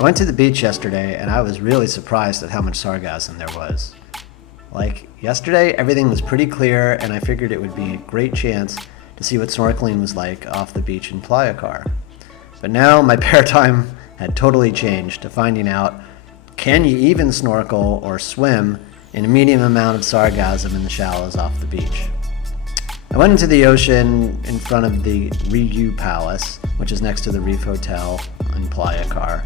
I went to the beach yesterday and I was really surprised at how much sargassum there was. Like yesterday, everything was pretty clear and I figured it would be a great chance to see what snorkeling was like off the beach in Playa Car. But now my paradigm had totally changed to finding out, can you even snorkel or swim in a medium amount of sargassum in the shallows off the beach? I went into the ocean in front of the Riu Palace, which is next to the Reef Hotel in Playa Car,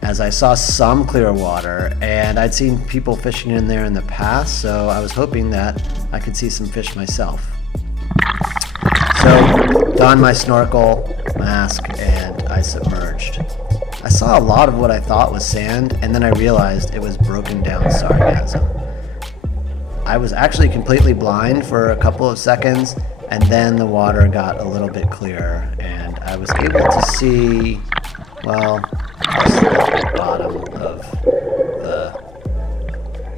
as I saw some clear water, and I'd seen people fishing in there in the past, so I was hoping that I could see some fish myself. So, donned my snorkel, mask, and I submerged. I saw a lot of what I thought was sand, and then I realized it was broken down sargassum. I was actually completely blind for a couple of seconds, and then the water got a little bit clearer, and I was able to see, well, just the bottom of the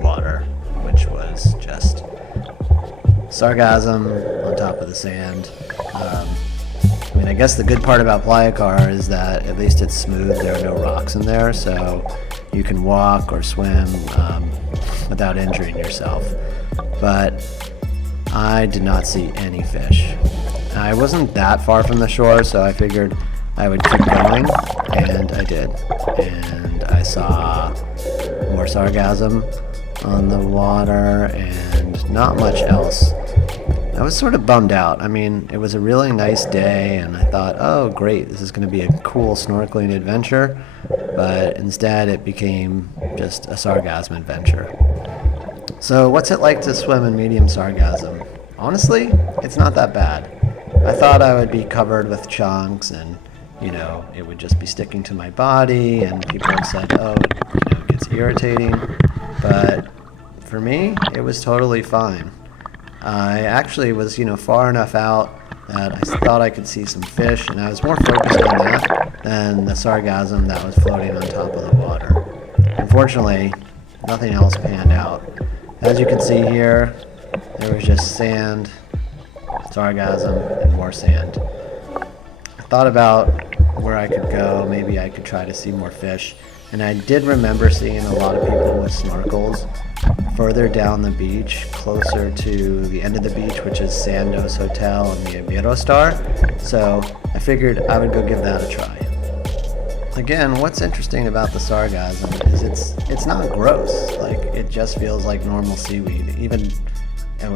water, which was just sargassum on top of the sand. I guess the good part about Playa Car is that at least it's smooth. There are no rocks in there, so you can walk or swim without injuring yourself. But I did not see any fish. I wasn't that far from the shore, so I figured I would keep going, and I did. And I saw more sargassum on the water and not much else. I was sort of bummed out. I mean, it was a really nice day, and I thought, oh great, this is going to be a cool snorkeling adventure, but instead it became just a sargassum adventure. So what's it like to swim in medium sargassum? Honestly, it's not that bad. I thought I would be covered with chunks and, it would just be sticking to my body, and people have said, oh, it gets irritating, but for me, it was totally fine. I actually was, far enough out that I thought I could see some fish, and I was more focused on that than the sargassum that was floating on top of the water. Unfortunately, nothing else panned out. As you can see here, there was just sand, sargassum, and more sand. I thought about where I could go. Maybe I could try to see more fish. And I did remember seeing a lot of people with snorkels further down the beach, closer to the end of the beach, which is Sandos Hotel and the Ibero Star. So I figured I would go give that a try. Again, what's interesting about the sargassum is it's not gross. Like, it just feels like normal seaweed, even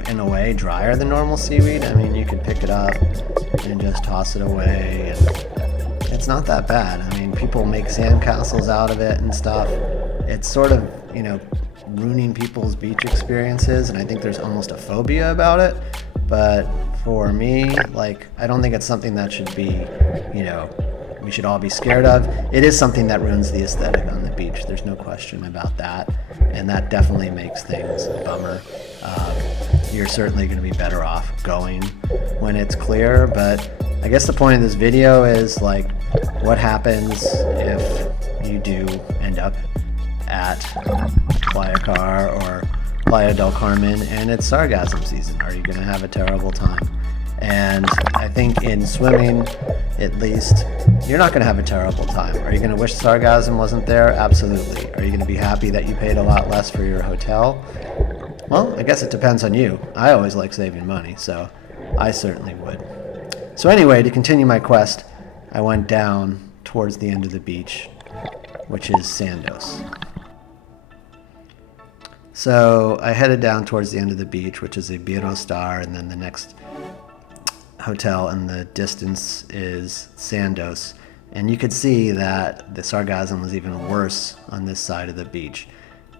in a way drier than normal seaweed. I mean, you could pick it up and just toss it away, and it's not that bad. I mean, people make sandcastles out of it and stuff. It's sort of, ruining people's beach experiences, and I think there's almost a phobia about it. But for me, I don't think it's something that should be, we should all be scared of. It is something that ruins the aesthetic on the beach. There's no question about that, and that definitely makes things a bummer. You're certainly going to be better off going when it's clear, but I guess the point of this video is what happens if you do end up at Playa Car or Playa del Carmen and it's sargassum season? Are you going to have a terrible time? And I think in swimming, at least, you're not going to have a terrible time. Are you going to wish sargassum wasn't there? Absolutely. Are you going to be happy that you paid a lot less for your hotel? Well, I guess it depends on you. I always like saving money, so I certainly would. So anyway, to continue my quest, I went down towards the end of the beach, which is Sandos. So I headed down towards the end of the beach, which is Ibero Star, and then the next hotel in the distance is Sandos. And you could see that the sargassum was even worse on this side of the beach.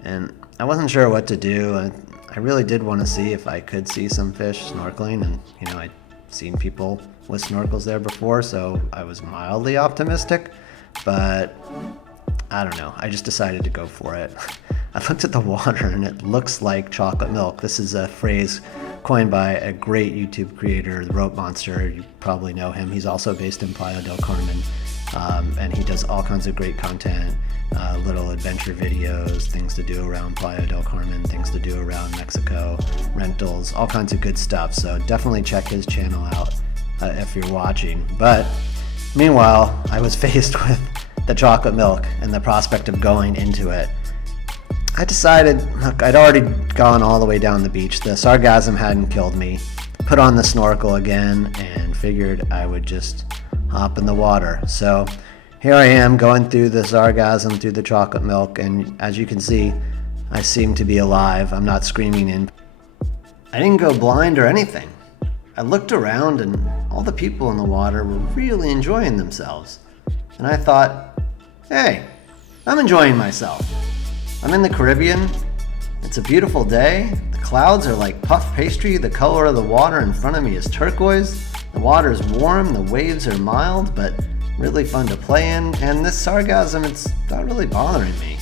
And I wasn't sure what to do. I really did want to see if I could see some fish snorkeling, and I'd seen people with snorkels there before, so I was mildly optimistic, but I don't know. I just decided to go for it. I looked at the water and it looks like chocolate milk. This is a phrase coined by a great YouTube creator, the Rope Monster. You probably know him. He's also based in Playa del Carmen, and he does all kinds of great content, little adventure videos, things to do around Playa del Carmen, things to do around Mexico, rentals, all kinds of good stuff. So definitely check his channel out if you're watching. But meanwhile, I was faced with the chocolate milk and the prospect of going into it, I decided, look, I'd already gone all the way down the beach. The Sargassum hadn't killed me. Put on the snorkel again and figured I would just hop in the water. So here I am going through the Sargassum, through the chocolate milk, and as you can see, I seem to be alive. I'm not screaming in. I didn't go blind or anything. I looked around and all the people in the water were really enjoying themselves. And I thought, hey, I'm enjoying myself. I'm in the Caribbean. It's a beautiful day. The clouds are like puff pastry. The color of the water in front of me is turquoise. The water is warm. The waves are mild, but really fun to play in. And this Sargassum, it's not really bothering me.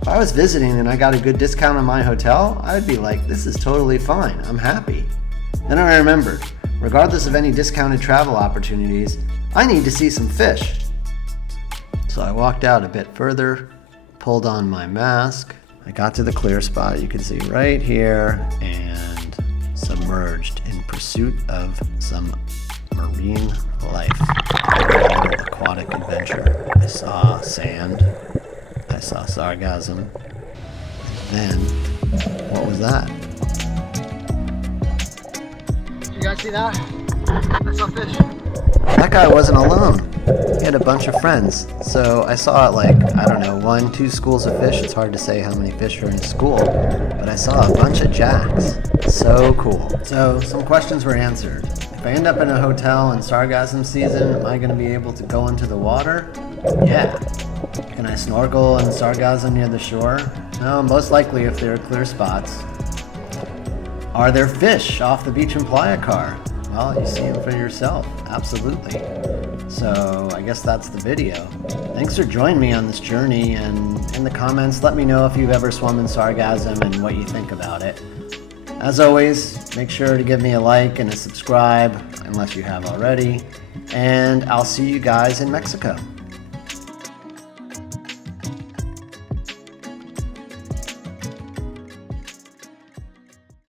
If I was visiting and I got a good discount on my hotel, I'd be like, this is totally fine. I'm happy. Then I remembered, regardless of any discounted travel opportunities, I need to see some fish. So I walked out a bit further, pulled on my mask. I got to the clear spot, you can see right here, and submerged in pursuit of some marine life. A little aquatic adventure. I saw sand. I saw Sargassum. Then, what was that? You guys see that? I saw fish. That guy wasn't alone. He had a bunch of friends. So I saw like, I don't know, 1, 2 schools of fish. It's hard to say how many fish are in a school, but I saw a bunch of jacks. So cool. So some questions were answered. If I end up in a hotel in Sargassum season, am I going to be able to go into the water? Yeah. Can I snorkel in Sargassum near the shore? No, most likely if there are clear spots. Are there fish off the beach in Playa Car? Well, you see them for yourself. Absolutely. So I guess that's the video. Thanks for joining me on this journey, and in the comments let me know if you've ever swum in Sargassum and what you think about it. As always, make sure to give me a like and a subscribe unless you have already, and I'll see you guys in Mexico.